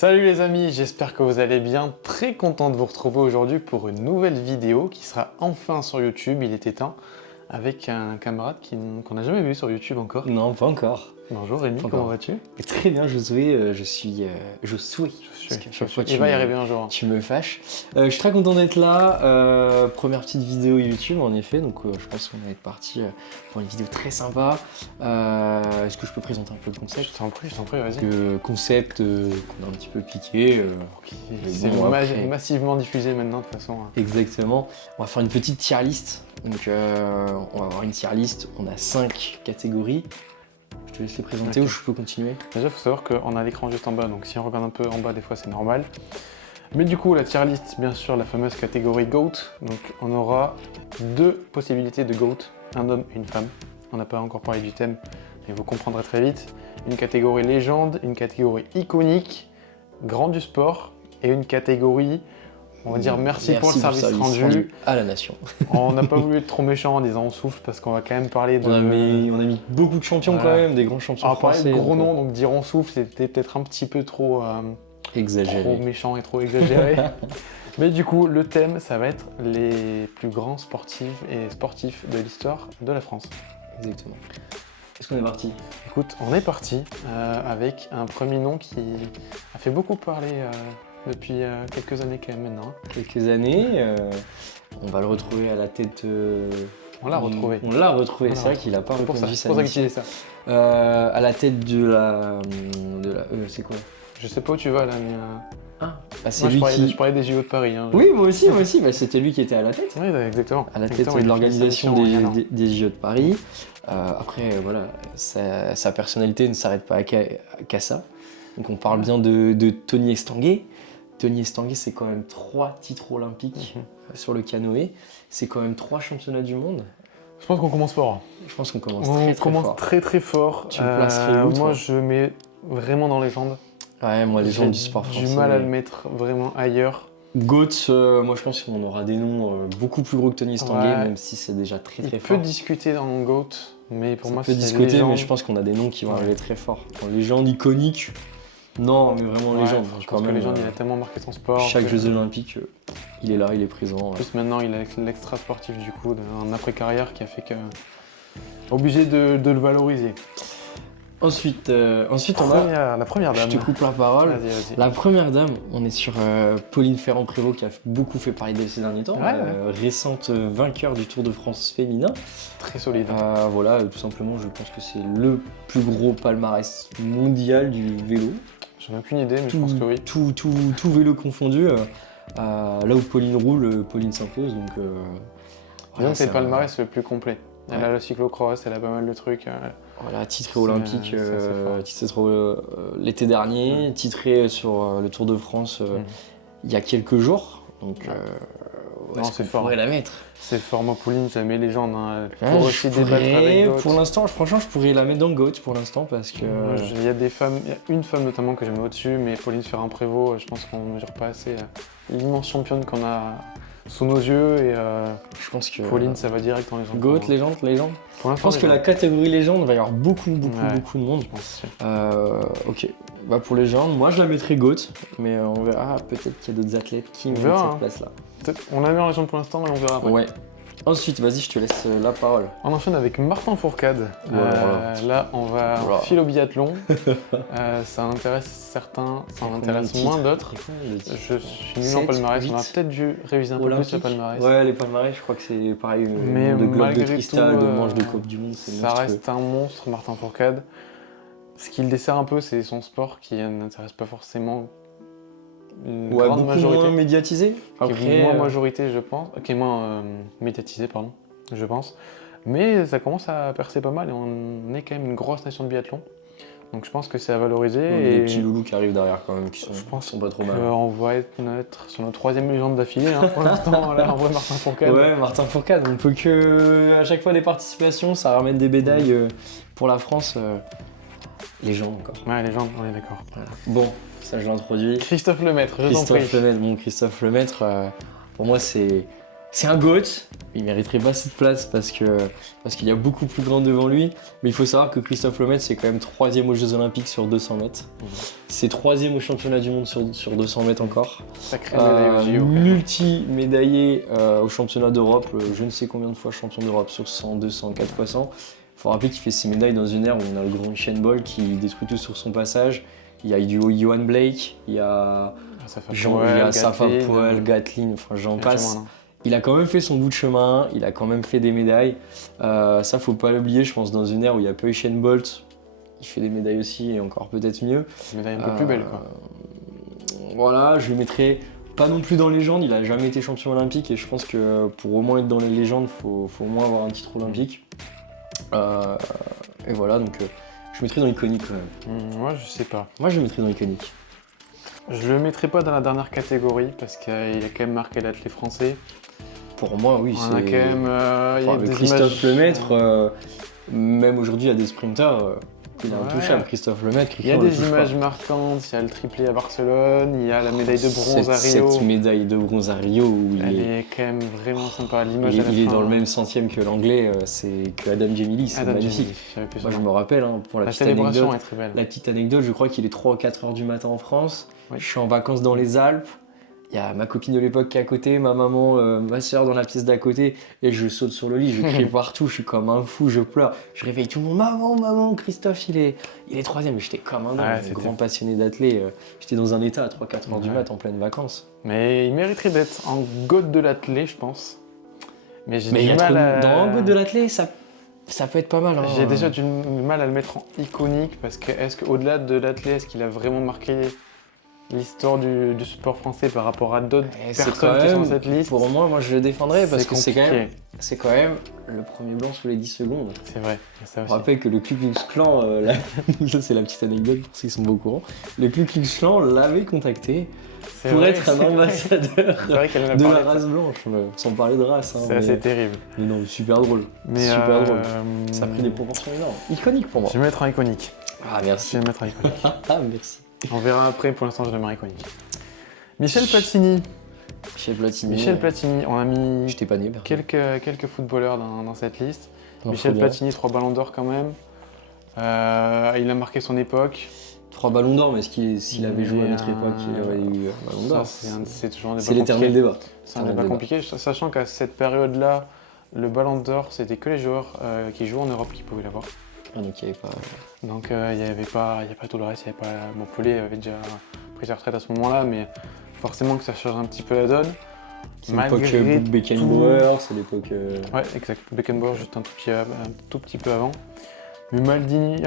Salut les amis, j'espère que vous allez bien. Très content de vous retrouver aujourd'hui pour une nouvelle vidéo qui sera enfin sur YouTube, il était temps, avec un camarade qu'on n'a jamais vu sur YouTube encore. Non, pas encore. Bonjour Rémi, comment vas-tu? Très bien, Josué, Josué. Il va y arriver un jour. Tu me fâches. Je suis très content d'être là. Première petite vidéo YouTube en effet, donc je pense qu'on va être parti pour une vidéo très sympa. Est-ce que je peux présenter un peu le concept? Je t'en prie, vas-y. Le concept qu'on a un petit peu piqué. C'est massivement diffusé maintenant de toute façon. Exactement. On va faire une petite tier list. Donc on va avoir une tier list, on a 5 catégories. Je te laisse les présenter ou je peux continuer? Déjà, il faut savoir qu'on a l'écran juste en bas, donc si on regarde un peu en bas, des fois c'est normal. Mais du coup, la tier list, bien sûr, la fameuse catégorie GOAT. Donc on aura deux possibilités de GOAT, un homme et une femme. On n'a pas encore parlé du thème, mais vous comprendrez très vite. Une catégorie légende, une catégorie iconique, grand du sport, et une catégorie, on va dire merci pour le service rendu à la nation. On n'a pas voulu être trop méchant en disant on souffle parce qu'on va quand même parler de... On a mis beaucoup de champions quand même, des grands champions français. On a parlé de gros noms, donc dire on souffle, c'était peut-être un petit peu trop... exagéré. Trop méchant et trop exagéré. Mais du coup, le thème, ça va être les plus grands sportifs de l'histoire de la France. Exactement. Est-ce qu'on est parti? Écoute, on est parti avec un premier nom qui a fait beaucoup parler depuis quelques années quand même maintenant. Quelques années, on va le retrouver à la tête... On l'a retrouvé. C'est vrai qu'il n'a pas répondu ça. C'est pour ça qu'il ça. À la tête de la c'est quoi? Je sais pas où tu vas là, mais... c'est moi, lui je parlais des JO de Paris. Hein, oui, moi aussi. Bah, c'était lui qui était à la tête. Oui, exactement. À la tête de l'organisation des JO de Paris. Après, voilà, sa personnalité ne s'arrête pas qu'à ça. Donc on parle bien de Tony Estanguet. Tony Estanguet, c'est quand même 3 titres olympiques sur le canoë. C'est quand même 3 championnats du monde. Je pense qu'on commence fort. Je pense qu'on commence très fort. Tu le placerais où, moi, je mets vraiment dans légende. Ouais, moi, légende du sport français. J'ai du mal à le mettre vraiment ailleurs. GOAT, moi je pense qu'on aura des noms beaucoup plus gros que Tony Estanguet, même si c'est déjà très fort. Il peut discuter dans GOAT, mais pour moi c'est discuter, mais je pense qu'on a des noms qui vont arriver très fort. Légende iconique, non, mais vraiment légende. Je pense que légende, il a tellement marqué son sport. Chaque Jeux olympiques, il est là, il est présent. En plus maintenant, il a l'extra sportif du coup, un après-carrière qui a fait que... Obligé de le valoriser. Ensuite, on a la première dame. Je te coupe la parole. Vas-y. La première dame, on est sur Pauline Ferrand-Prévot qui a beaucoup fait parler d'elle ces derniers temps. Récente vainqueur du Tour de France féminin. Très solide. Voilà, tout simplement, je pense que c'est le plus gros palmarès mondial du vélo. J'en ai aucune idée, mais je pense que oui. Tout vélo confondu. Là où Pauline roule, Pauline s'impose. Donc, c'est le palmarès le plus complet. Elle a le cyclocross, elle a pas mal de trucs. Voilà, titré olympique l'été dernier, titré sur le Tour de France il y a quelques jours. Donc, c'est fort. Pourrait la mettre. C'est fort, moi Pauline, ça met légende. Pour aussi débattre avec d'autres. Pour l'instant, franchement, je pourrais la mettre dans le GOAT pour l'instant parce que. Il y a des femmes, il y a une femme notamment que j'aime au-dessus, mais Pauline Ferrand-Prévot, je pense qu'on ne mesure pas assez l'immense championne qu'on a sous nos yeux et je pense que Pauline, ça va direct dans les gens. GOAT, légende. Je pense que la catégorie légende va y avoir beaucoup de monde. Je pense. Ok. Bah pour légende, moi je la mettrais GOAT, mais on verra. Peut-être qu'il y a d'autres athlètes qui méritent cette place-là. On la met en légende pour l'instant, mais on verra après. Ouais. Ensuite, vas-y, je te laisse la parole. On enchaîne avec Martin Fourcade. Là, on va en fil au biathlon. Ça intéresse certains, ça en intéresse moins d'autres. Je suis nul en palmarès, on a peut-être dû réviser un peu plus le palmarès. Ouais, les palmarès, je crois que c'est pareil. Mais de globe de cristal, de manche de Coupe du Monde, c'est ça reste un monstre, Martin Fourcade. Ce qui le dessert un peu, c'est son sport qui n'intéresse pas forcément une grande majorité. Moins médiatisé. Qui est moins majorité, je pense. Qui est moins médiatisé, pardon, je pense. Mais ça commence à percer pas mal et on est quand même une grosse nation de biathlon. Donc je pense que c'est à valoriser. Et les petits loulous qui arrivent derrière quand même, qui sont pas trop mal. On va être sur notre 3e légende d'affilée pour l'instant. Là, en vrai, Martin Fourcade. Ouais, Martin Fourcade. On peut que à chaque fois des participations, ça ramène des médailles pour la France. Légende encore. Ouais, légende, on est d'accord. Voilà. Bon, ça je l'introduis. Christophe Lemaître, je t'en prie. Christophe Lemaître, pour moi c'est C'est un GOAT. Il mériterait pas cette place parce qu'il y a beaucoup plus grand devant lui. Mais il faut savoir que Christophe Lemaitre, c'est quand même 3e aux Jeux Olympiques sur 200 mètres. C'est 3e au championnat du monde sur 200 mètres encore. Sacré médaille au JO. Multi-médaillé au championnat d'Europe. Je ne sais combien de fois champion d'Europe sur 100, 200, 4 fois 100. Il faut rappeler qu'il fait ses médailles dans une ère où on a le grand Usain Bolt qui détruit tout sur son passage. Il y a du Johan Blake, il y a Safa Powell, Gatlin, enfin j'en passe. Il a quand même fait son bout de chemin, il a quand même fait des médailles. Ça, faut pas l'oublier, je pense, dans une ère où il n'y a pas Usain Bolt, il fait des médailles aussi et encore peut-être mieux. Des médailles un peu plus belles, quoi. Voilà, je le mettrai pas non plus dans les légendes, il a jamais été champion olympique et je pense que pour au moins être dans les légendes, faut au moins avoir un titre olympique. Et voilà, donc je mettrai dans l'iconique quand même. Moi, je sais pas. Moi, je le mettrai dans l'iconique. Je le mettrai pas dans la dernière catégorie parce qu'il a quand même marqué l'athlète français. Pour moi, oui, on a quand même. Il y a des Christophe images... Lemaitre, même aujourd'hui, il y a des sprinters. Il est intouchable, Christophe Lemaitre. Il y a des images marquantes, il y a le triplé à Barcelone, il y a la médaille de bronze à Rio. Cette médaille de bronze à Rio où elle est quand même vraiment sympa. L'image il est dans le même centième que l'anglais, c'est que Adam Gemili, c'est magnifique. Moi je me rappelle, pour la petite anecdote, est très belle. La petite anecdote, je crois qu'il est 3 ou 4 heures du matin en France. Oui. Je suis en vacances dans les Alpes. Il y a ma copine de l'époque qui est à côté, ma maman, ma soeur dans la pièce d'à côté, et je saute sur le lit, je crie partout, je suis comme un fou, je pleure, je réveille tout le monde, maman, Christophe, il est 3e, j'étais comme un grand passionné d'athlète, j'étais dans un état à 3-4 heures du mat en pleine vacances. Mais il mériterait d'être en GOAT de l'athlète, je pense. Mais j'ai du mal à... Dans un GOAT de l'athlète, ça peut être pas mal. J'ai déjà du mal à le mettre en iconique, parce que est-ce qu'au-delà de l'athlète, est-ce qu'il a vraiment marqué l'histoire du sport français par rapport à d'autres personnes qui sont dans cette liste? Pour moi je le défendrais parce que c'est quand même le premier blanc sous les 10 secondes. C'est vrai, ça aussi. Je rappelle que le Ku Klux Klan, ça c'est la petite anecdote pour ceux qui sont pas au courant, le Ku Klux Klan l'avait contacté pour être un ambassadeur de la race blanche, sans parler de race. C'est assez terrible. Mais non, super drôle. Super drôle. Ça a pris des proportions énormes. Iconique pour moi. Je vais mettre en iconique. Ah merci. Je vais mettre en iconique. Ah merci. On verra après, pour l'instant je le mets en iconique. Michel Platini. Michel Platini, on a mis j'étais pas né, quelques footballeurs dans cette liste. Michel Platini, 3 ballons d'or quand même. Il a marqué son époque. 3 ballons d'or, mais s'il avait joué à notre époque, il aurait eu un ballon d'or. C'est toujours un débat. C'est l'éternel débat. C'est un débat compliqué, sachant qu'à cette période-là, le ballon d'or, c'était que les joueurs qui jouent en Europe qui pouvaient l'avoir. Ah, donc il n'y avait pas... Donc il n'y avait pas tout le reste, il n'y avait pas... Montpellier avait déjà pris sa retraite à ce moment-là, mais forcément que ça change un petit peu la donne. C'est l'époque Beckenbauer, c'est l'époque... Ouais, exact. Beckenbauer juste un tout petit peu avant. Mais Maldini...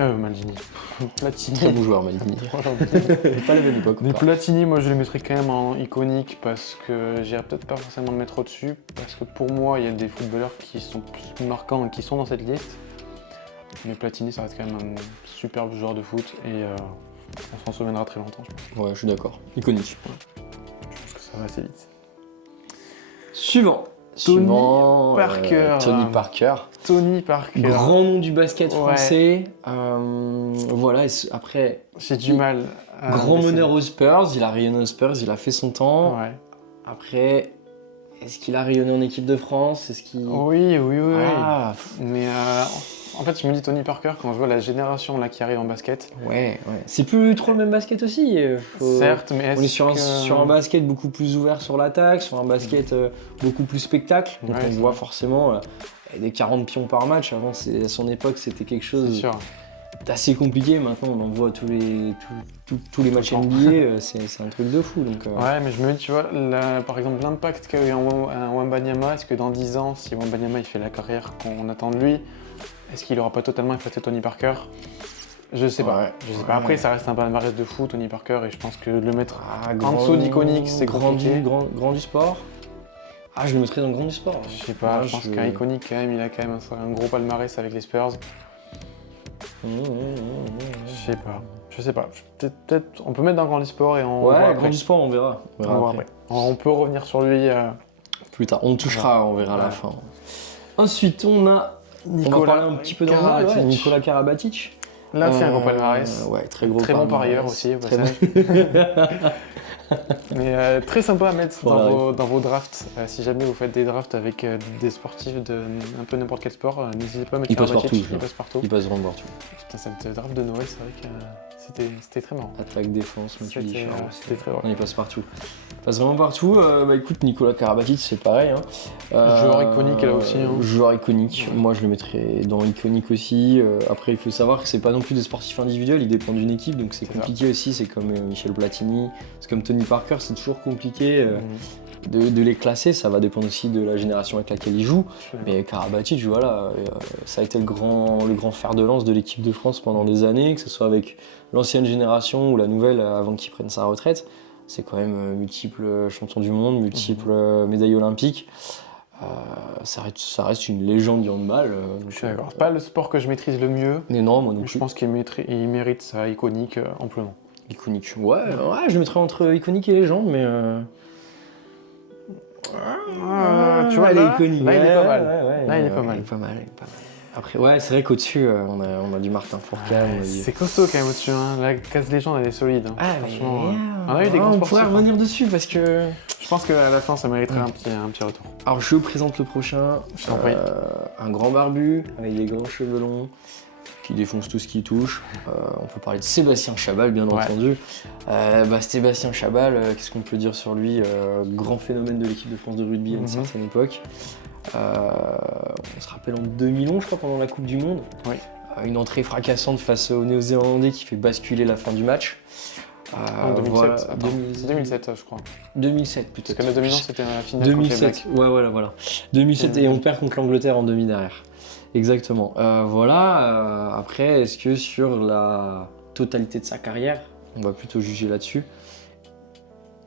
Platini... Très bon joueur, Maldini. Pas la même époque. Mais Platini, moi je le mettrais quand même en iconique parce que j'irais peut-être pas forcément le mettre au-dessus, parce que pour moi, il y a des footballeurs qui sont plus marquants et qui sont dans cette liste. Mais Platini, ça reste quand même un superbe joueur de foot et on s'en souviendra très longtemps, je pense. Ouais, je suis d'accord. Iconique. Ouais. Je pense que ça va assez vite. Suivant. Tony Parker. Tony Parker. Grand nom du basket français. Voilà, après... J'ai du mal. Grand meneur aux Spurs, il a rayonné aux Spurs, il a fait son temps. Ouais. Après... Est-ce qu'il a rayonné en équipe de France? Oui. Mais en fait, je me dis Tony Parker quand je vois la génération là qui arrive en basket. Ouais. C'est plus trop le même basket aussi. Certes, mais on est sur un basket beaucoup plus ouvert sur l'attaque, sur un basket beaucoup plus spectacle. Donc on voit forcément des 40 pions par match. Avant, à son époque, c'était quelque chose d'assez compliqué. Maintenant, on en voit tous les matchs NBA. C'est un truc de fou. Donc, ouais, mais je me dis, tu vois, par exemple, l'impact qu'a eu un Wembanyama, est-ce que dans 10 ans, si Wembanyama il fait la carrière qu'on attend de lui, est-ce qu'il n'aura pas totalement effacé Tony Parker? Je sais pas. Après, ça reste un palmarès de fou, Tony Parker, et je pense que le mettre en dessous d'iconique, c'est compliqué. Grand du sport. Ah, je le mettrais dans le grand du sport. Je sais pas, je pense qu'un iconique, quand même, il a quand même un gros palmarès avec les Spurs. Je sais pas. Peut-être, on peut mettre dans le grand du sport et on voit après. Grand du sport, on verra. Après. On peut revenir sur lui plus tard. On touchera, on verra à la fin. Ensuite, on a... On va parler un petit peu dans le Nikola Karabatic. Là, c'est un gros palmarès. Ouais, très gros Très bon parieur aussi. Mais très sympa à mettre Voilà. dans vos drafts. Si jamais vous faites des drafts avec des sportifs de un peu n'importe quel sport, n'hésitez pas à mettre Il passe Karabatic, partout, il passe partout. Ils passeront partout. Putain, cette draft de Noël, c'est vrai que c'était très marrant. Attaque, défense, C'était différent. c'était très drôle. Il passe partout. Il passe vraiment partout. Bah écoute, Nicolas Karabatic, c'est pareil. Hein. Joueur iconique, là aussi, hein. Joueur iconique. Ouais. Moi, je le mettrais dans iconique aussi. Après, il faut savoir que c'est pas non plus des sportifs individuels, ils dépendent d'une équipe, donc c'est C'est compliqué aussi. C'est comme Michel Platini, c'est comme Tony Parker, c'est toujours compliqué Mhm. de les classer. Ça va dépendre aussi de la génération avec laquelle ils jouent. Je suis d'accord. Mais Karabatic, voilà, ça a été le grand fer de lance de l'équipe de France pendant des années, que ce soit avec l'ancienne génération ou la nouvelle avant qu'il prenne sa retraite. C'est quand même multiple champion du monde, multiple médailles olympiques. Ça reste une légende du handball. Je suis d'accord. C'est pas le sport que je maîtrise le mieux, Mais non, moi non mais plus. je pense qu'il mérite sa iconique amplement. Iconique. Ouais, je le mettrais entre iconique et légende, mais. Tu vois, elle est là, iconique. là, il est pas mal. Ouais, Là, il est pas mal. Il est pas mal. Après, ouais, c'est vrai qu'au-dessus, on a du Martin Fourcade. on a du- C'est costaud quand même au-dessus. Hein. La case légende, elle est solide. Hein. Ah, mais Franchement, on a eu des grands on sportifs. pourrait Hein. revenir dessus parce que. Je pense qu'à la fin, ça mériterait un petit retour. Alors, je présente le prochain. Je t'en prie. Un grand barbu avec des grands cheveux longs qui défonce tout ce qui touche. On peut parler de Sébastien Chabal, bien Ouais. entendu. Sébastien Chabal, qu'est-ce qu'on peut dire sur lui? Grand phénomène de l'équipe de France de rugby à une certaine époque. On se rappelle en 2011, je crois, pendant la Coupe du Monde. Oui. Une entrée fracassante face aux Néo-Zélandais qui fait basculer la fin du match. En 2007, voilà, attends, c'est 2007, je crois. 2007 Parce peut-être. que la 2011, c'était la finale contre les 2007, Blacks. ouais, voilà. 2007 et on perd contre l'Angleterre en demi derrière. Exactement. Après, est-ce que sur la totalité de sa carrière, on va plutôt juger là-dessus?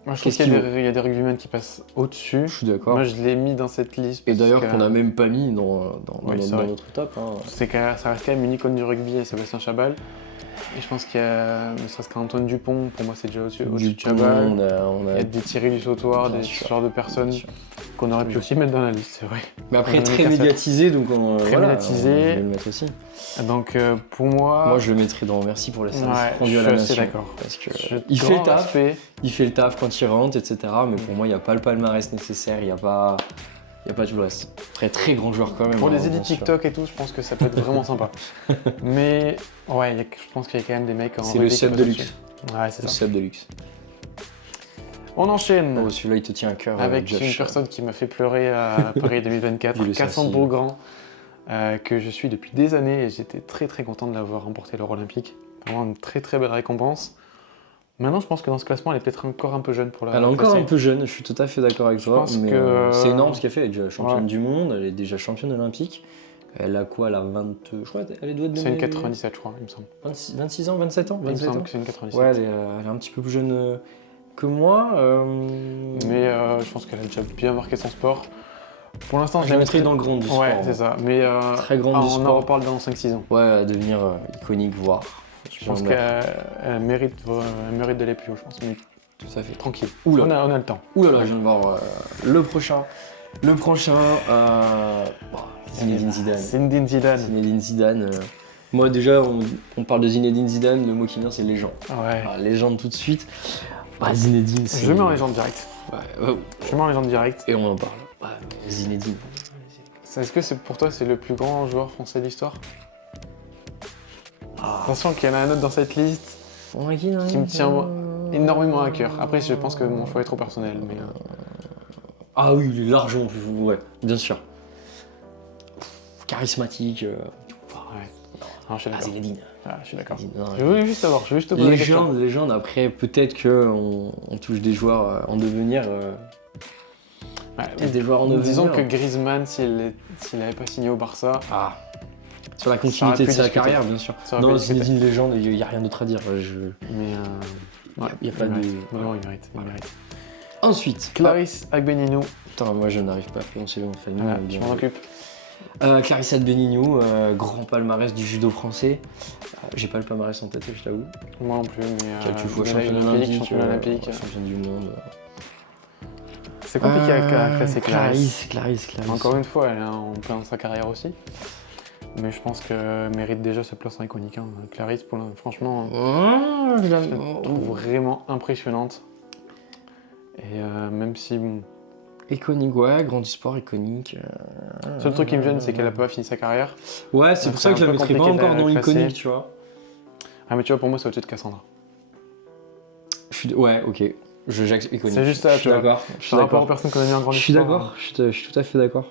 Moi, je trouve Qu'est-ce qu'il y, qu'il il y a des rugbymen qui passent au-dessus. Je suis d'accord. Moi, je l'ai mis dans cette liste. Et parce d'ailleurs, que qu'on n'a même pas mis dans Oui, c'est vrai. notre top. Hein. ça reste quand même une icône du rugby, Sébastien Chabal. Et je pense qu'il y a, ne serait-ce qu'Antoine Dupont, pour moi, c'est déjà au-dessus de Chabal. on Il y a... a des Thierry du Sautoir, Bien des sûr. genres de personnes Bien sûr. qu'on aurait pu aussi mettre dans la liste, c'est vrai. Mais après, On a très mis médiatisé, donc Très médiatisé. on va le mettre aussi. Donc pour moi, Moi, je le mettrais dans merci pour les services ouais, rendus je à la suis assez nation. d'accord. Parce que Je- il fait le grand taf. respect. Il fait le taf quand il rentre, etc. Mais pour moi, il n'y a pas le palmarès nécessaire, il n'y a pas tout le reste. Très grand joueur quand même. Pour hein, les bien édits sûr. TikTok et tout, je pense que ça peut être vraiment sympa. Mais ouais, je pense qu'il y a quand même des mecs en C'est le rugby qui sub passent de au-dessus. luxe. Ouais, c'est Le ça. sub de luxe. On enchaîne Oh, celui-là, il te tient à cœur. avec Josh. une personne qui m'a fait pleurer à Paris 2024, Dis-le Cassandre Sassi. Beaugrand, que je suis depuis des années et j'étais très content de l'avoir remporté l'or olympique. Vraiment une très belle récompense. Maintenant, je pense que dans ce classement, elle est peut-être encore un peu jeune pour la Elle est encore classer. un peu jeune, je suis tout à fait d'accord avec toi. pense Mais que- c'est énorme ce qu'elle fait. Elle est déjà championne Ouais. du monde, elle est déjà championne olympique. Elle a quoi? Elle a 20. Je crois elle doit être C'est une 97, je crois, il me semble. 26 ans, 27 ans? Il me 27 semble ans que c'est une 97. Ouais, elle est un petit peu plus jeune que moi. Mais je pense qu'elle a déjà bien marqué son sport. Pour l'instant, je la mettrais dans le grand du sport. Ouais, moi. c'est ça. Mais Très grande du on en sport. reparle dans 5-6 ans. Ouais, à devenir iconique, voire. Je pense qu'elle mérite d'aller plus haut, je pense. Mais Tout à fait. tranquille. Oula. On a le temps. Ouh là là, je viens de voir le prochain. Zinedine Zidane. Zinedine Zidane. Zinedine Zidane. Moi déjà, on parle de Zinedine Zidane, le mot qui vient c'est légende. Ouais. Ah, légende tout de suite. Zinedine, c'est... Je le mets en légende directe. Ouais, Je le mets en légende directe. et on en parle. Zinedine. Est-ce que pour toi, c'est le plus grand joueur français de l'histoire? Attention qu'il y en a un autre dans cette liste qui me tient énormément à cœur. Après, je pense que mon choix est trop personnel. Mais Ah oui, il est largement plus... Ouais, bien sûr. Charismatique. ouais. Non, je suis d'accord. Zinedine. Ah, je suis d'accord. Zinedine, non, Je veux juste te poser la question. Légende, après peut-être qu'on touche des joueurs en devenir. Ouais, Peut-être des joueurs en devenir. disons que Griezmann, s'il n'avait pas signé au Barça, Ah, sur la Ça continuité aurait de pu sa discuter. carrière, bien sûr. Ça aurait pu Non, discuter. Zinedine légende, il n'y a rien d'autre à dire. mais Il y a pas de- Non, il mérite. Il mérite. Ensuite, Clarisse Agbenino, Putain, moi je n'arrive pas à prononcer le nom de famille. voilà, mais je bien m'en joué. occupe. Clarisse Agbenino, grand palmarès du judo français. J'ai pas le palmarès en tête, je t'avoue. Moi non plus, mais Quelques fois médaille championne olympique, olympique, championne olympique. championne du monde. C'est compliqué à classer Clarisse. Clarisse. Encore une fois, elle est en plein de sa carrière aussi. Mais je pense qu'elle mérite déjà sa place en iconique. Hein. Clarisse, franchement, je la trouve vraiment impressionnante. Et même si, bon... Iconique, ouais, grand sport iconique. Le seul truc qui me gêne, c'est qu'elle a pas fini sa carrière. Ouais, c'est Donc pour ça que je la un peu mettrais pas compliqué de encore la dans classer. iconique, tu vois. Ah mais tu vois, pour moi, c'est au-dessus de Cassandra. Ouais, ok. J'accepte iconique. C'est juste ça, je suis tu vois. d'accord. Je suis Par rapport aux d'accord. personnes qu'on a mis en grand Je suis sport, d'accord, je suis tout à fait d'accord.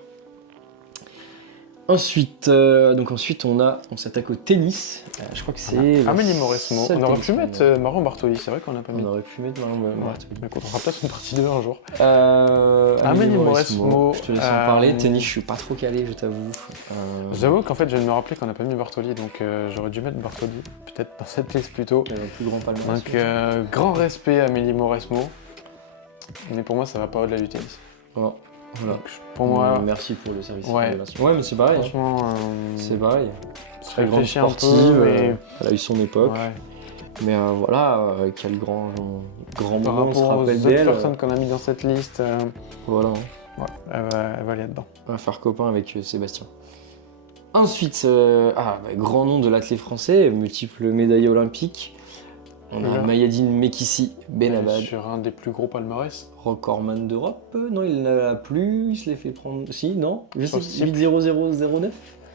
Ensuite, on s'attaque au tennis. Je crois que c'est. Amélie Mauresmo. seul On aurait tennis pu qu'on mettre a. Marion Bartoli, c'est vrai qu'on l'a pas mis. On aurait pu mettre Marion Bartoli. Mais écoute, on fera peut-être une partie 2 un jour. Amélie Mauresmo, Je te laisse en parler. Tennis, je suis pas trop calé, je t'avoue. J'avoue qu'en fait, je viens de me rappeler qu'on n'a pas mis Bartoli, donc j'aurais dû mettre Bartoli, peut-être dans cette liste plutôt. Il y a un plus grand palmarès. Donc, grand respect à Amélie Mauresmo. Mais pour moi, ça va pas au-delà du tennis. Voilà. Donc, pour moi, merci pour le service. Ouais. Ouais, mais c'est pareil. franchement, C'est pareil. je Très grande réfléchis un sportive. peu, mais... Elle a eu son époque. Ouais. Mais voilà, quel grand Par moment on se rapport aux rappelle autres d'elle. personnes qu'on a mis dans cette liste, Voilà. ouais, elle va aller là-dedans. On va faire copain avec Sébastien. Ensuite, grand nom de l'athlète français, multiple médaillé olympique. On a Voilà. Mayadine Mekissi Benabad, Sur un des plus gros palmarès. recordman d'Europe. Non, il l'a plus, il se l'est fait prendre. Si, non, je sais, Possible. 8-0-0-0-9.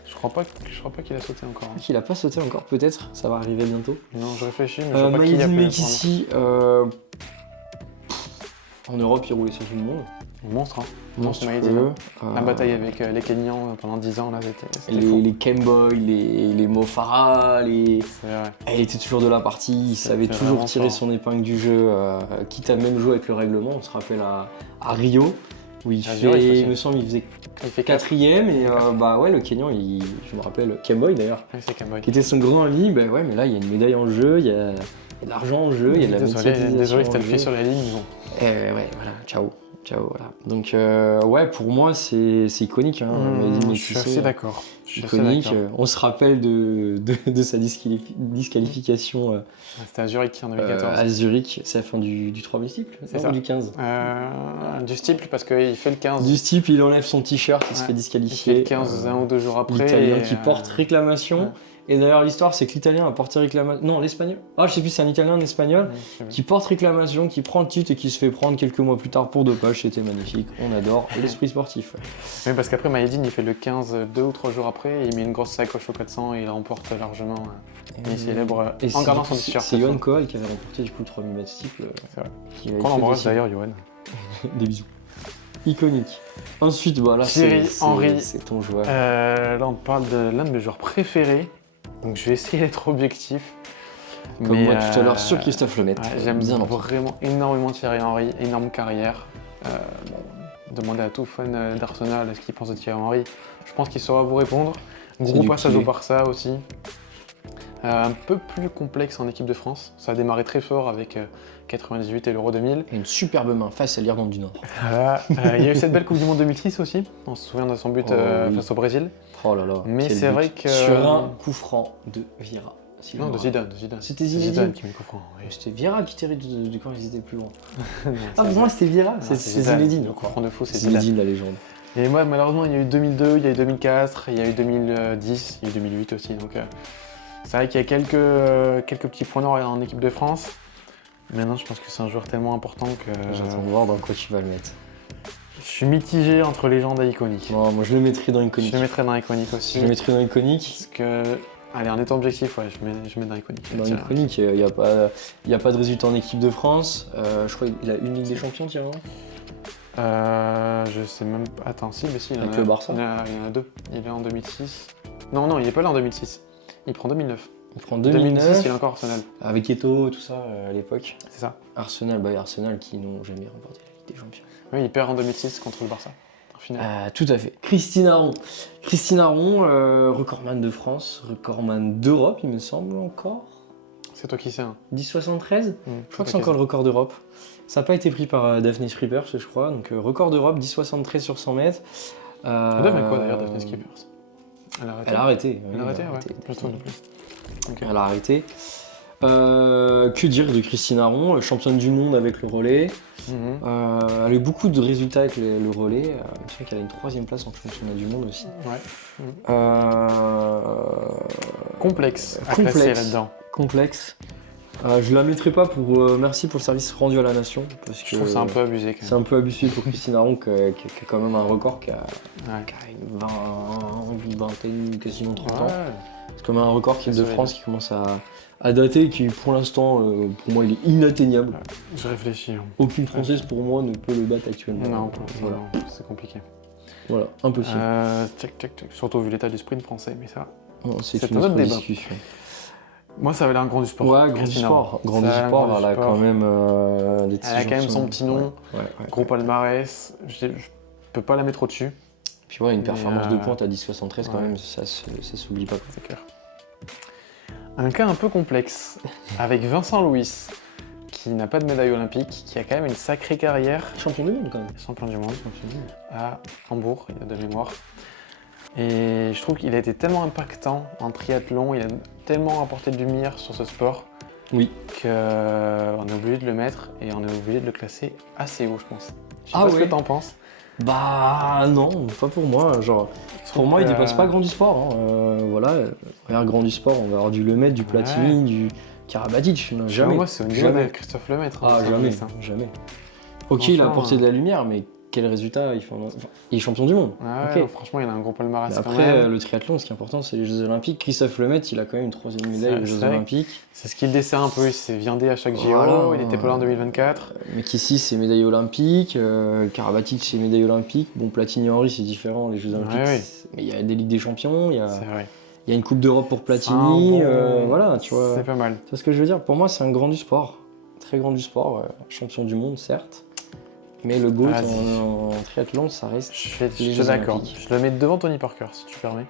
Je crois pas qu'il a sauté encore. hein. Il a pas sauté encore, peut-être, ça va arriver bientôt. Non, je réfléchis, mais je vois pas qui a Mayadine fait. Mekissi, en Europe, il roulait sur tout le monde. Monstre, hein. Monstrueux. Mayadine. La bataille avec les Kenyans pendant 10 ans, là, c'était fou. Les Kemboy, les Mo Farah, C'est vrai. Elle était toujours de la partie, il savait C'est toujours vraiment tirer fort. son épingle du jeu, quitte à même jouer avec le règlement. On se rappelle à Rio, où À Zurich aussi. il me semble qu'il faisait Il fait 4. 4ème, et le Kenyan, je me rappelle, Kemboy d'ailleurs, Oui, c'est Cambodge. qui était son grand ami, mais là il y a une médaille en jeu, il y a de l'argent en jeu, il y a de la médiatisation Désolé, en c'était le pied jeu. sur la ligne, mais bon. Ouais, voilà, ciao, voilà. Donc pour moi c'est iconique, hein, Mayadine Je suis Mekissi, assez d'accord. Je suis assez iconique. d'accord. On se rappelle de sa disqualification C'était à Zurich en 2014. à Zurich. C'est la fin du 3 multiple, C'est non, ça. ou du 15. Du steeple, parce qu'il fait le 15. Du type, il enlève son t-shirt, il se Ouais. fait Il disqualifier. fait le 15 un ou 2 jours après. L'Italien et, qui porte réclamation. ouais. Et d'ailleurs, l'histoire, c'est que l'Italien a porté réclamation. Non, l'Espagnol. Ah, je sais plus, c'est un Italien, un Espagnol. Je sais pas. Qui porte réclamation, qui prend le titre et qui se fait prendre quelques mois plus tard pour dopage. C'était magnifique. On adore l'esprit sportif. Oui, parce qu'après, Mayadine, il fait le 15 2 ou 3 jours après. Il met une grosse sacoche au 400 et il remporte largement. Il célèbre Et en gardant son t-shirt. C'est Johan Kohl qui avait remporté du coup le 3000 mètres steeple. C'est vrai. Qui avait Qu'on fait embrasse des- d'ailleurs, Johan. Des bisous. Iconique. Ensuite, là, Thierry Henry. c'est ton joueur. Là, on parle de l'un de mes joueurs préférés. Donc, je vais essayer d'être objectif. Comme Mais, moi tout à l'heure sur Christophe Lemaitre. J'aime bien entendu. vraiment énormément Thierry Henry, énorme carrière. Demandez à tout fan d'Arsenal ce qu'il pense de Thierry Henry. Je pense qu'il saura vous répondre. C'est Gros du passage kiné. au Barça aussi. Un peu plus complexe en équipe de France. Ça a démarré très fort avec 98 et l'Euro 2000. Et une superbe main face à l'Irlande du Nord. Voilà. Il y a eu cette belle Coupe du Monde 2006 aussi. On se souvient de son but Oui. face au Brésil. Oh là là. Mais quel c'est but. vrai que- Sur un coup franc de Vieira. Si Non, je de me Zidane. C'était C'est Zidane. qui met le coup franc. oui. C'était Vieira qui tirait du quand ils étaient plus loin. Non, Ah, c'est pour moi c'était Vieira. Non, C'est Zidane. Zinedine. Le coup franc de fou, c'est Zidane. Zinedine, la légende. Et moi, malheureusement, il y a eu 2002, il y a eu 2004, il y a eu 2010, il y a eu 2008 aussi. Donc, c'est vrai qu'il y a quelques petits points noirs en équipe de France. Maintenant, je pense que c'est un joueur tellement important que J'attends de voir dans quoi tu vas le mettre. je suis mitigé entre légende et iconique. Non, moi je le mettrais dans Iconique. Je le mettrais dans iconique aussi. Je le mettrais dans Iconique. Parce que, allez, en étant objectif, ouais, je mets dans iconique. Dans Tiens. Iconique, il n'y a pas de résultat en équipe de France. Je crois qu'il a une Ligue des Champions, Thierry Henry. Je sais même pas. Attends, si, mais si. Avec le Barça. Il y en a deux. Il est en 2006. Non, il est pas là en 2006. Il prend 2009. Il prend 2006, 2009 il est encore Arsenal. avec Eto'o et tout ça à l'époque. C'est ça. Arsenal qui n'ont jamais remporté la Ligue des Champions. Oui, il perd en 2006 contre le Barça. En finale. Tout à fait. Christine Aron, recordman de France, recordman d'Europe, il me semble encore. C'est toi qui sais. Hein. 10,73 Je crois que c'est encore le record d'Europe. Ça n'a pas été pris par Daphne Schippers, je crois. Donc record d'Europe, 10,73 sur 100 mètres. Elle a fait quoi d'ailleurs, Daphne Skippers? Elle a arrêté. Elle a arrêté. Elle a arrêté, ouais. arrêté. Je me plus. Ok. Elle a arrêté. Que dire de Christine Aron, championne du monde avec le relais. Mhm. Elle a eu beaucoup de résultats avec le relais. Il me semble qu'elle a une 3e place en championnat du monde aussi. Ouais. Complexe à Complexe. classer là-dedans. Complexe. Je la mettrai pas pour merci pour le service rendu à la nation. Parce que Je trouve ça un peu abusé quand c'est même. un peu abusé pour Christine Aron qui a quand même un record qui a Ouais. une vingtaine, quasiment 30 ans. Ouais. C'est comme un record qui est de solide. France qui commence à dater et qui pour l'instant, pour moi, il est inatteignable. Je réfléchis. Hein. Aucune Française pour moi ne peut le battre actuellement. Non, pour l'instant, Voilà, non, c'est compliqué. voilà, impossible. Tchac. Surtout vu l'état du sprint français, mais ça. Non, c'est c'est un une autre autre débat. discussion. Moi, ça va aller un grand du sport. Ouais, grand du Christine sport. Aron. Grand du Ça, sport, grand elle a sport. quand même des Elle a quand même son petit nom. Ouais. Gros palmarès. Je peux pas la mettre au-dessus, Puis ouais, une performance Mais, de pointe à 10,73 quand ouais. même, ça s'oublie pas. c'est clair. Un cas un peu complexe, avec Vincent Louis, qui n'a pas de médaille olympique, qui a quand même une sacrée carrière. Champion du monde quand même. Champion du monde, à Hambourg, il y a de mémoire. Et je trouve qu'il a été tellement impactant en triathlon, il a tellement apporté de lumière sur ce sport, Oui. qu'on est obligé de le mettre et on est obligé de le classer assez haut, je pense. Je sais Ah pas ce ouais. que t'en penses. Bah non, pas pour moi. Genre, pour moi, il dépasse pas grand du sport. Hein. Voilà, regarde grand du sport, on va avoir du Lemaitre, du Platini, du Karabatic. Non, jamais. Moi, c'est au niveau Jamais. de Christophe Lemaitre. Ah, ça, jamais, ça. jamais. Ok, il a Franchement, apporté de la lumière, mais quel résultat il fait il est champion du monde. Ouais, Ok. franchement, il a un gros palmarès Mais quand après, même. le triathlon, ce qui est important, c'est les Jeux Olympiques. Christophe Lemaitre, il a quand même une 3e médaille aux C'est Jeux vrai. Olympiques. C'est ce qu'il dessert un peu, il s'est viandé à chaque JO, Voilà. il était pas là en 2024. Mais ici, c'est médaille olympique. Karabatic, c'est médaille olympique. Bon, Platini-Henry, c'est différent. Les Jeux Olympiques, Ouais, oui. mais il y a des Ligues des Champions, il y a C'est une Coupe d'Europe pour un Platini. bon- Voilà, tu vois. C'est pas mal. Tu vois ce que je veux dire? Pour moi, c'est un grand du sport. Très grand du sport. Champion du monde, certes. Mais le GOAT Vas-y. en triathlon, ça reste. Je Les te Jeux l'accorde. Olympiques. Je le mets devant Tony Parker, si tu permets.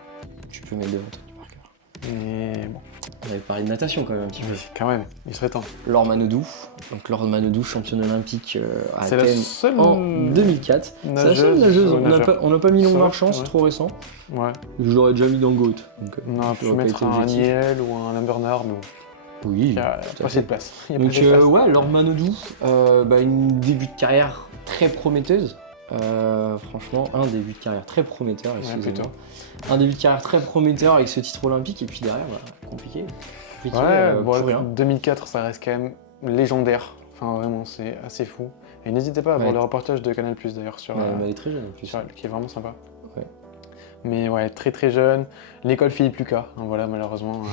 Tu peux mettre devant Tony Parker. Mais bon, On avait parlé de natation quand même un petit peu. oui, quand même, il serait temps. Laure Manodou. Donc Laure Manodou, championne olympique à C'est la Athènes seule en 2004. C'est la seule nageuse. On n'a pas mis Long C'est vrai, Marchand, c'est ouais. trop récent. Ouais. Je l'aurais déjà mis dans GOAT. Donc, On a je pu n'aurais pas mettre été un objectif. Niel ou un Lam Bernard, mais bon, Oui. il y a tout à pas fait. assez de place. Il y a pas Donc assez de place. ouais, Laure Manodou, une début de carrière très prometteuse. Franchement, un début de carrière très prometteur, excusez-moi. plutôt. Un début de carrière très prometteur avec ce titre olympique et puis derrière, compliqué. Compliqué, Ouais, pour bon, rien. 2004, ça reste quand même légendaire. Enfin, vraiment, c'est assez fou. Et n'hésitez pas à voir Ouais. le reportage de Canal d'ailleurs sur, Elle est très jeune en plus. sur elle, qui est vraiment sympa. Ouais. Mais ouais, très très jeune. L'école Philippe Lucas, hein, voilà, malheureusement,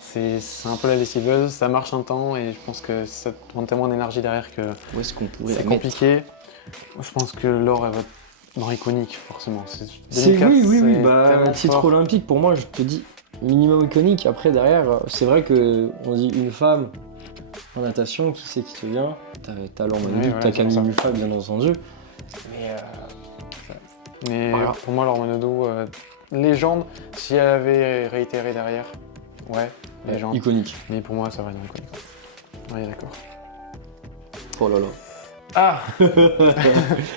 c'est un peu la lessiveuse. Ça marche un temps et je pense que ça demande tellement d'énergie derrière que Où est-ce qu'on pourrait c'est la mettre? compliqué. Je pense que Laure, elle va dans iconique, forcément. C'est 2004, oui, c'est bah, tellement titre fort. olympique pour moi, je te dis minimum iconique. Après derrière, c'est vrai que on dit une femme en natation, qui c'est qui te vient? T'as Laure Manodou, voilà, t'as c'est Camille ça. Muffat bien entendu. Mais Voilà. pour moi, Laure Manodou, légende, si elle avait réitéré derrière, ouais, légende. Iconique. Mais pour moi, ça va dans iconique. Ouais, d'accord. Oh là là. Ah,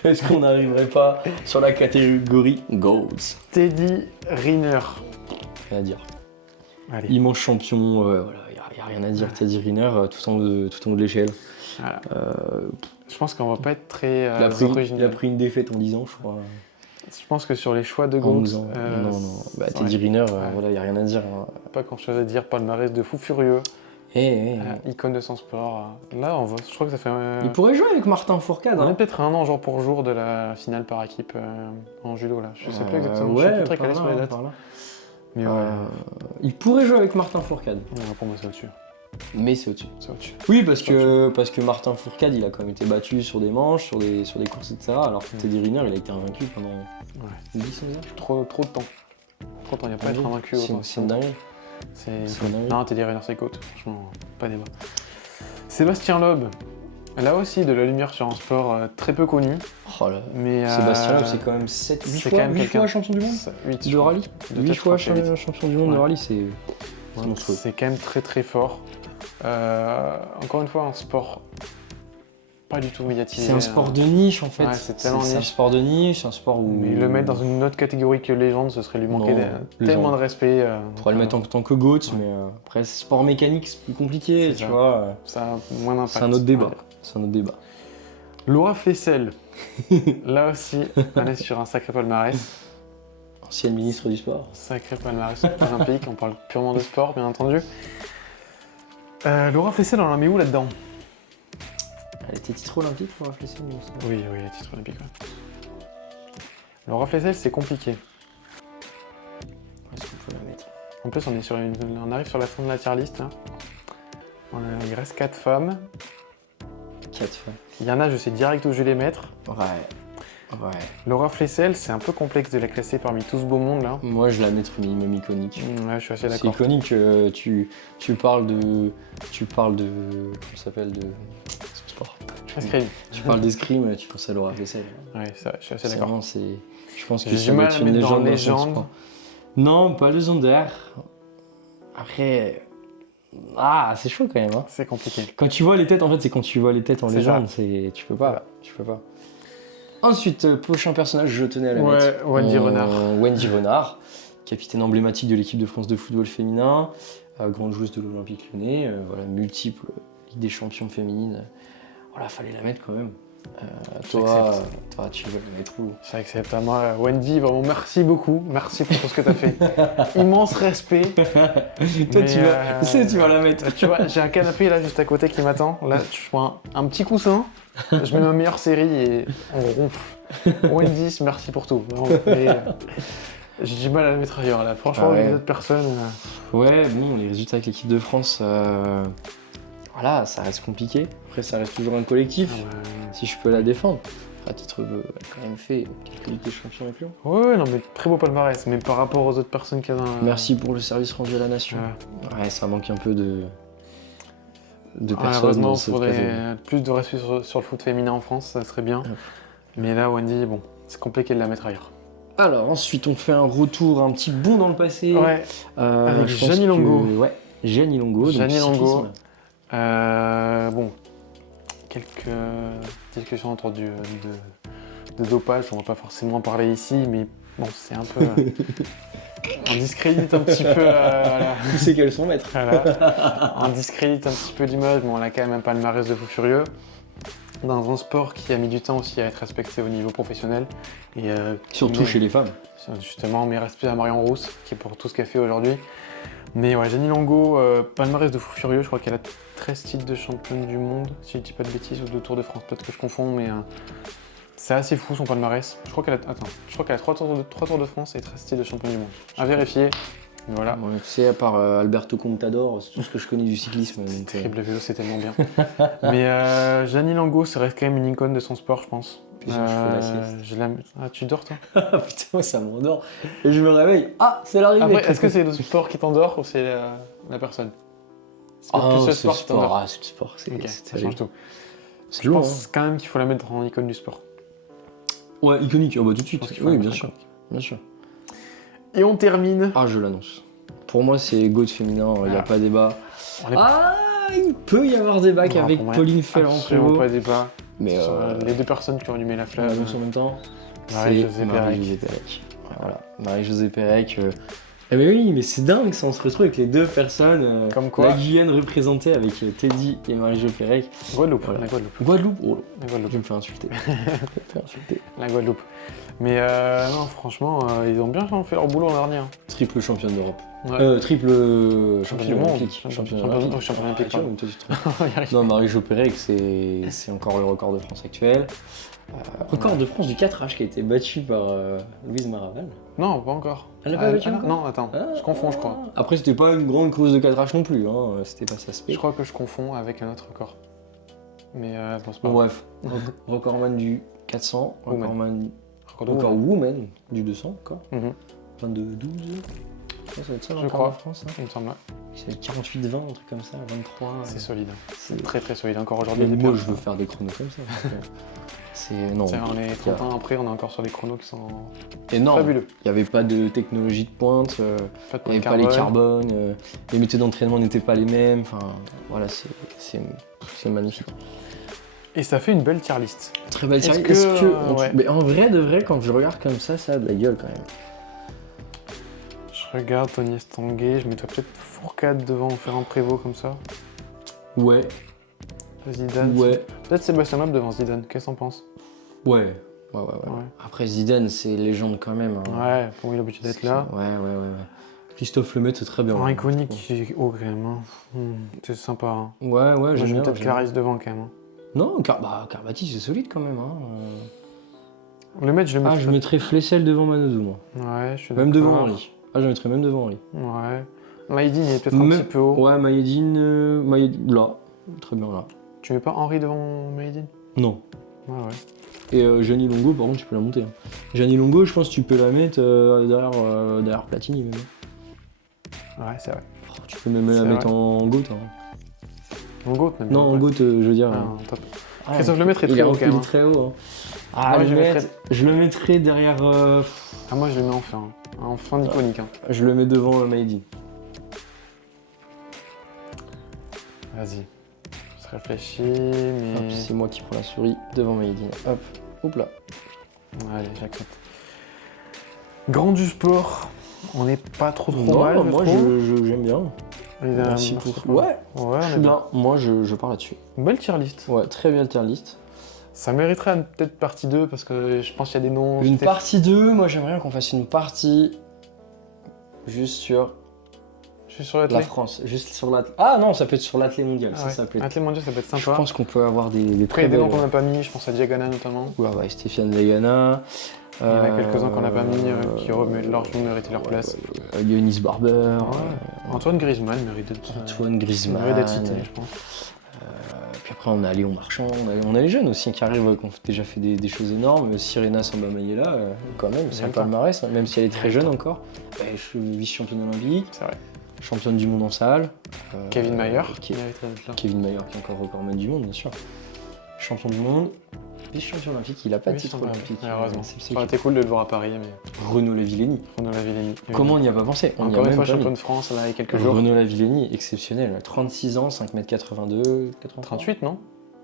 Est-ce qu'on n'arriverait pas sur la catégorie GOATs? Teddy Riner. Rien à dire. Allez, Immense champion, voilà, y a rien à dire. Teddy Riner, tout en haut de l'échelle. voilà. Je pense qu'on va pas être très Il a original. pris une défaite en 10 ans, je crois. Je pense que sur les choix de En GOAT, 11 ans. Non. Bah, c'est Teddy vrai. Riner, Ouais. voilà, y a rien à dire. Hein. Pas grand chose à dire. Palmarès de fou furieux, icône de son sport. Là, je crois que ça fait. Il pourrait jouer avec Martin Fourcade. On est Hein. peut-être à un an jour pour jour de la finale par équipe en judo là. Je sais plus exactement. Je suis Ouais, plus très calé sur les dates. par là. Mais ouais, Il pourrait jouer avec Martin Fourcade. pour moi c'est au-dessus. Mais c'est au-dessus. C'est au-dessus. Oui, parce que Martin Fourcade, il a quand même été battu sur des manches, sur des courses, etc. Alors que Teddy Riner, il a été invaincu pendant 10 ans. Trop de temps. Trop de temps. Il n'y a pas à être invaincu. C'est une dinguerie. C'est une dinguerie. Non, Teddy Riner c'est GOAT. Franchement, pas débat. Sébastien Loeb. Là aussi de la lumière sur un sport très peu connu. Oh là. Mais Sébastien Loeb, c'est quand même 8 c'est fois, quand même 8 quelqu'un. fois champion du monde 8 de rallye. 8 fois champion du monde de Ouais. rallye, c'est monstrueux. C'est quand même très très fort. Encore une fois, un sport pas du tout médiatisé. C'est un sport de niche en fait. Ouais, c'est tellement un niche. sport de niche, un sport où. Mais le mettre dans une autre catégorie que légende, ce serait lui manquer Non, tellement légende. de respect. On pourrait le mettre en tant que GOAT, mais après, sport mécanique, c'est plus compliqué, C'est tu ça. vois. Ça a moins d'impact. C'est un autre débat. C'est un autre débat. Laura Flessel. Là aussi, on est sur un sacré palmarès. Ancienne ministre du sport. Sacré palmarès olympique. On parle purement de sport, bien entendu. Laura Flessel, on la met où là-dedans? Elle était titre olympique pour Laura Flessel, il me semble. Oui, oui, titre olympique. Ouais. Laura Flessel, c'est compliqué. Est-ce qu'on peut la mettre? En plus, on arrive sur la fin de la tier list. Là. Il reste 4 femmes. 4 femmes. Il y en a, je sais direct où je vais les mettre. Ouais. Laura Flessel, c'est un peu complexe de la classer parmi tout ce beau monde là. Moi, je la mettrais minimum iconique. Ouais, je suis assez C'est d'accord. iconique, tu parles de... Comment ça s'appelle de... sport. Escrime. Tu parles d'escrime, tu penses à Laura Flessel. Ouais, c'est vrai, je suis assez C'est d'accord. vraiment, je pense que J'ai ça du doit mal être à une mettre dans légende. légende. Non, pas légendaire. Après... Ah, c'est chaud quand même. Hein. C'est compliqué. Quand tu vois les têtes, en fait, c'est quand tu vois les têtes en C'est légende, ça. tu peux pas. Ensuite, prochain personnage, je tenais à la Ouais, mettre. Wendy Renard. Wendy Renard, capitaine emblématique de l'équipe de France de football féminin, grande joueuse de l'Olympique Lyonnais, voilà, multiple Ligue des champions féminines. Voilà, fallait la mettre quand même. Toi, tu veux la mettre où? J'accepte. Moi, Wendy, vraiment merci beaucoup. Merci pour tout ce que tu as fait. Immense respect. Toi, tu vas la mettre. Tu vois, j'ai un canapé là juste à côté qui m'attend. Là, je prends un petit coussin. Je mets ma meilleure série et on ronfle. Wendy, merci pour tout. Vraiment. Mais, j'ai du mal à la mettre ailleurs là. Franchement, Ah ouais. les autres personnes. Ouais, bon, les résultats avec l'équipe de France, voilà, ça reste compliqué. Après, ça reste toujours un collectif. Si je peux la défendre. À titre, elle a quand même fait quelques Ligues des Champions avec Lyon. Ouais, non, mais très beau palmarès. Mais par rapport aux autres personnes qu'il y a dans. Merci pour le service rendu à la nation. Ouais, ça manque un peu de personnes. Heureusement, dans il cette faudrait catégorie. plus de respect sur le foot féminin en France, ça serait bien. Ouais. Mais là, Wendy, bon, c'est compliqué de la mettre ailleurs. Alors, ensuite, on fait un retour, un petit bond dans le passé. Ouais, avec je pense Jeannie Longo. Ouais, Jeannie Longo. Jeannie donc Longo. cyclisme. Bon, quelques discussions autour de dopage, on va pas forcément en parler ici, mais bon, c'est un peu. On discrédite un petit peu. Voilà. Tu sais qu'elles sont maîtres. Voilà. On discrédite un petit peu l'image, mais on a quand même un palmarès de fou furieux. Dans un sport qui a mis du temps aussi à être respecté au niveau professionnel. Et, Surtout chez les femmes. Justement, mes respects à Marion Rousse, qui est pour tout ce qu'elle fait aujourd'hui. Mais ouais, Jeannie Longo, palmarès de fou furieux, je crois qu'elle a 13 titres de championne du monde, si je dis pas de bêtises, ou de Tour de France, peut-être que je confonds, mais c'est assez fou son palmarès. Je crois qu'elle a 3 tours de France et 13 titres de championne du monde. À vérifier, mais voilà. Ouais, tu sais, à part Alberto Contador, c'est tout ce que je connais du cyclisme. C'est donc, terrible, le vélo, c'est tellement bien. Mais Jeannie Longo, ça reste quand même une icône de son sport, je pense. Putain, je fais la sieste. Ah, tu dors, toi? Putain, ça m'endort. Et je me réveille. Ah, c'est l'arrivée. Après, est-ce que c'est le sport qui t'endort ou c'est la personne? C'est Ah, plus le c'est le sport qui t'endort. sport. Ah, c'est le sport. C'est Ok, c'est ça change tout. C'est Je lourd. pense quand même qu'il faut la mettre en icône du sport. Ouais, iconique. Oh, bah, tout de Je suite. pense qu'il faut Oui, la bien mettre sûr. Bien sûr. Et on termine. Ah, je l'annonce. Pour moi, c'est GOAT féminin. Il n'y a Ah. pas débat. On est Ah, il peut y avoir débat Non, qu'avec pour moi, Pauline absolument Ferrand-Prévôt. pas débat. Mais Sur, les deux personnes qui ont allumé la on flamme. l'annonce en même temps. Marie-Josée C'est Pérec. Marie-Josée Pérec. Voilà. Marie-Josée Pérec. Eh ben oui, mais c'est dingue ça, on se retrouve avec les deux personnes. Comme quoi. La Guyane représentée avec Teddy et Marie-Jo Pérec. Guadeloupe, Voilà. la Guadeloupe. Guadeloupe. Oh, La je Guadeloupe. vais me faire insulter. Je vais me faire insulter. La Guadeloupe. Mais non, franchement, ils ont bien fait leur boulot l'an dernier. Hein. Triple championne d'Europe. Ouais. Triple Champion du monde. olympique. Champion olympique. olympique, Ah, pardon. toi, tu te trompes. On y arrive. Non, Marie-Jo Pérec, c'est encore le record de France actuel. Record de France du 4H qui a été battu par Louise Maraval. Non, pas encore. Elle l'a pas battu encore Non, attends, je confonds, je crois. Après, c'était pas une grande course de 4H non plus, hein. C'était pas ça se Je crois que je confonds avec un autre record. Mais bon, c'est pas Bon, grave. bref, recordman du 400, Woman. recordman Record de encore woman. woman du 200 encore. Mhm, 22-12, je pense que ça va être ça Je le record crois. de France. Hein. il me semble. C'est 48-20, un truc comme ça, 23. C'est solide. c'est- Très très solide. Encore aujourd'hui, Mais des moi, perfs. je veux faire des chronos comme ça. parce que c'est non, Tiens, on est 30 ans après, on est encore sur des chronos qui sont énorme. fabuleux. Il n'y avait pas de technologie de pointe, Pas de il n'y avait pas les carbones, les méthodes d'entraînement n'étaient pas les mêmes. Enfin, voilà, c'est magnifique. Et ça fait une belle tier list. Très belle Est-ce série. que, ouais. Mais en vrai de vrai, quand je regarde comme ça a de la gueule quand même. Je regarde Tony Estanguet, je mettrais peut-être Fourcade devant Ferrand Prévôt comme ça. Ouais, Zidane. ouais, Peut-être Sébastien Loeb devant Zidane, qu'est-ce que t'en penses? ouais. Ouais. Après Zidane, c'est légende quand même. Hein. Ouais, pour moi il est obligé d'être là. Ouais. Christophe Lemaitre, c'est très bien. Un iconique qui est haut quand même. Hein. C'est sympa. Hein. Ouais, Moi, j'aime bien. peut-être Caris devant quand même. Hein. Non, Carbati, c'est solide quand même. Hein. Le match, je le mettrais. Je mettrais Flessel devant Manodou, moi. Ouais, je suis même d'accord. devant Henry. Je le mettrais même devant Henry. Ouais. Maïdine, il est peut-être un petit peu haut. Ouais, Maïdine, là. Très bien, là. Tu mets pas Henry devant Maïdine? Non. Ouais. Et Gianni Longo, par contre, tu peux la monter. Hein. Gianni Longo, je pense que tu peux la mettre derrière Platini, même. Ouais, c'est vrai. Tu peux même la mettre en GOAT. Hein. En GOAT, même. Non, en GOAT, je veux dire. Top. Christophe Lemaitre est très haut quand même. Il est très haut. Hein. Moi, je le mettrais derrière. Moi, je le mets en fin. En fin d'iconique. Hein. Je le mets devant Maïdine. Vas-y. Je réfléchis, mais. C'est moi qui prends la souris devant Maïdine. Hop là. Allez, j'accepte. Grand du sport, on n'est pas trop mal. Moi, j'aime bien. Merci pour. Ouais, je suis bien. Moi, je pars là-dessus. Belle tier list. Ouais, très belle tier list. Ça mériterait peut-être partie 2 parce que je pense qu'il y a des noms. Une partie 2, moi j'aimerais qu'on fasse une partie juste sur la France. Juste sur l'athlé. Ah non, ça peut être sur l'athlé mondial. Ça peut être. L'athlé mondial, ça peut être sympa. Je pense qu'on peut avoir des très belles. Des noms qu'on n'a pas mis, je pense à Diagana notamment. Ouais, Stéphane Diagana. Il y en a quelques-uns qu'on n'a pas mis qui auraient largement mérité leur place. Dionys Barber. Antoine Griezmann mérite d'être cité, je pense. Puis après, on a Léon Marchand, on a les jeunes aussi qui arrivent, qui ont déjà fait des choses énormes. Sirena Samba Mayela, quand même, c'est un palmarès, hein, même si elle est très jeune encore. Je suis vice-championne olympique, c'est vrai. Championne du monde en salle. Kevin Mayer, Kevin Mayer qui est encore recordman du monde, bien sûr. Champion du monde, vice-champion olympique, il n'a pas de titre olympique. Heureusement. Ça aurait été cool de le voir à Paris. Mais... Renaud Lavillenie. Comment on n'y a pas pensé? Encore une fois, champion de France là, il y a quelques jours. Renaud Lavillenie, exceptionnel. 36 ans, 5m82, 38, non?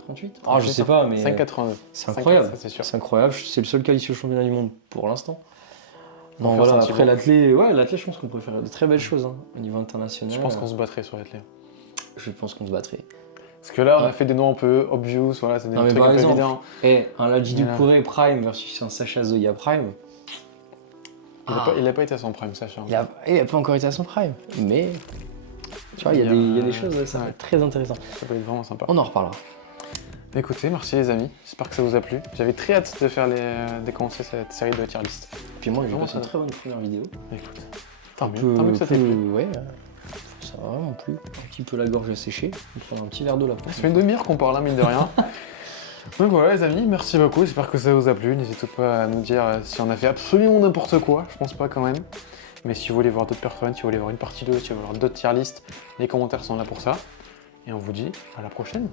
38 je sais pas, mais. 5,82. C'est incroyable. C'est incroyable. C'est le seul qualifié au championnat du monde pour l'instant. Non, voilà, après l'athlé, je pense qu'on pourrait faire de très belles choses hein, au niveau international. Je pense qu'on se battrait sur l'athlé. Je pense qu'on se battrait. Parce que là, on a fait des noms un peu obvious, voilà, c'est des trucs un peu évidents. Un Ladji Doucouré Prime versus un Sacha Zoya Prime. Il n'a pas été à son prime, Sacha. Il n'a pas encore été à son prime, mais tu vois, il y a des choses, ça va être très intéressant. Ça peut être vraiment sympa. On en reparlera. Écoutez, merci les amis, j'espère que ça vous a plu. J'avais très hâte de faire de commencer cette série de tier list. Puis moi, j'ai passé une très bonne première vidéo. Écoute, tant mieux que ça t'ait plu. Ouais, ça va vraiment plu. Un petit peu la gorge à sécher, on prend un petit verre d'eau là. Ça fait une demi-heure qu'on parle là, mine de rien. Donc voilà les amis, merci beaucoup, j'espère que ça vous a plu. N'hésitez pas à nous dire si on a fait absolument n'importe quoi, je pense pas quand même. Mais si vous voulez voir d'autres personnes, si vous voulez voir une partie 2, si vous voulez voir d'autres tier lists, les commentaires sont là pour ça. Et on vous dit à la prochaine.